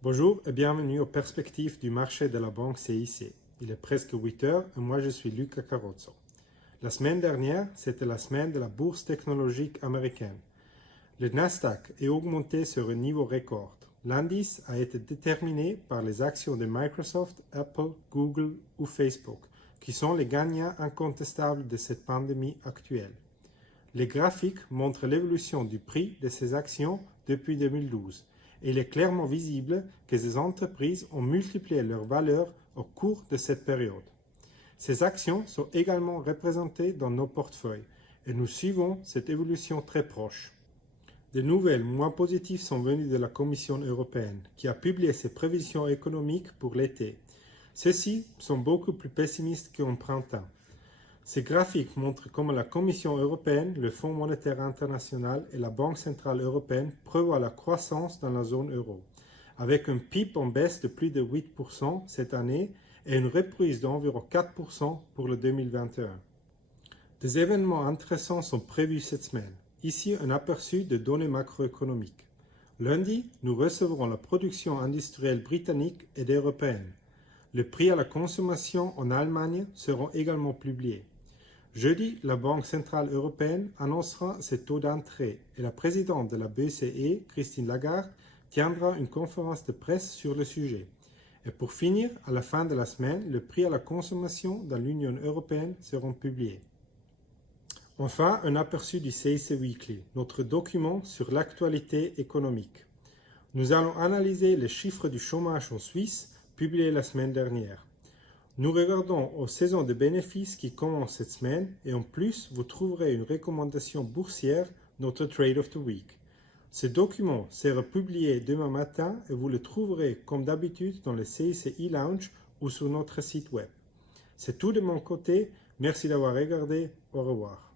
Bonjour et bienvenue aux perspectives du marché de la banque CIC. Il est presque 8 heures et moi je suis Luca Carrozzo. La semaine dernière, c'était la semaine de la bourse technologique américaine. Le Nasdaq est augmenté sur un niveau record. L'indice a été déterminé par les actions de Microsoft, Apple, Google ou Facebook, qui sont les gagnants incontestables de cette pandémie actuelle. Les graphiques montrent l'évolution du prix de ces actions depuis 2012 et il est clairement visible que ces entreprises ont multiplié leur valeur au cours de cette période. Ces actions sont également représentées dans nos portefeuilles et nous suivons cette évolution très proche. Des nouvelles moins positives sont venues de la Commission européenne qui a publié ses prévisions économiques pour l'été. Ceux-ci sont beaucoup plus pessimistes qu'en printemps. Ces graphiques montrent comment la Commission européenne, le Fonds monétaire international et la Banque centrale européenne prévoient la croissance dans la zone euro, avec un PIB en baisse de plus de 8% cette année et une reprise d'environ 4% pour le 2021. Des événements intéressants sont prévus cette semaine. Ici, un aperçu de données macroéconomiques. Lundi, nous recevrons la production industrielle britannique et européenne. Les prix à la consommation en Allemagne seront également publiés. Jeudi, la Banque centrale européenne annoncera ses taux d'entrée et la présidente de la BCE, Christine Lagarde, tiendra une conférence de presse sur le sujet. Et pour finir, à la fin de la semaine, les prix à la consommation dans l'Union européenne seront publiés. Enfin, un aperçu du CIC Weekly, notre document sur l'actualité économique. Nous allons analyser les chiffres du chômage en Suisse, publiés la semaine dernière. Nous regardons aux saisons de bénéfices qui commencent cette semaine et en plus, vous trouverez une recommandation boursière, notre Trade of the Week. Ce document sera publié demain matin et vous le trouverez comme d'habitude dans le CIC e-Lounge ou sur notre site web. C'est tout de mon côté. Merci d'avoir regardé. Au revoir.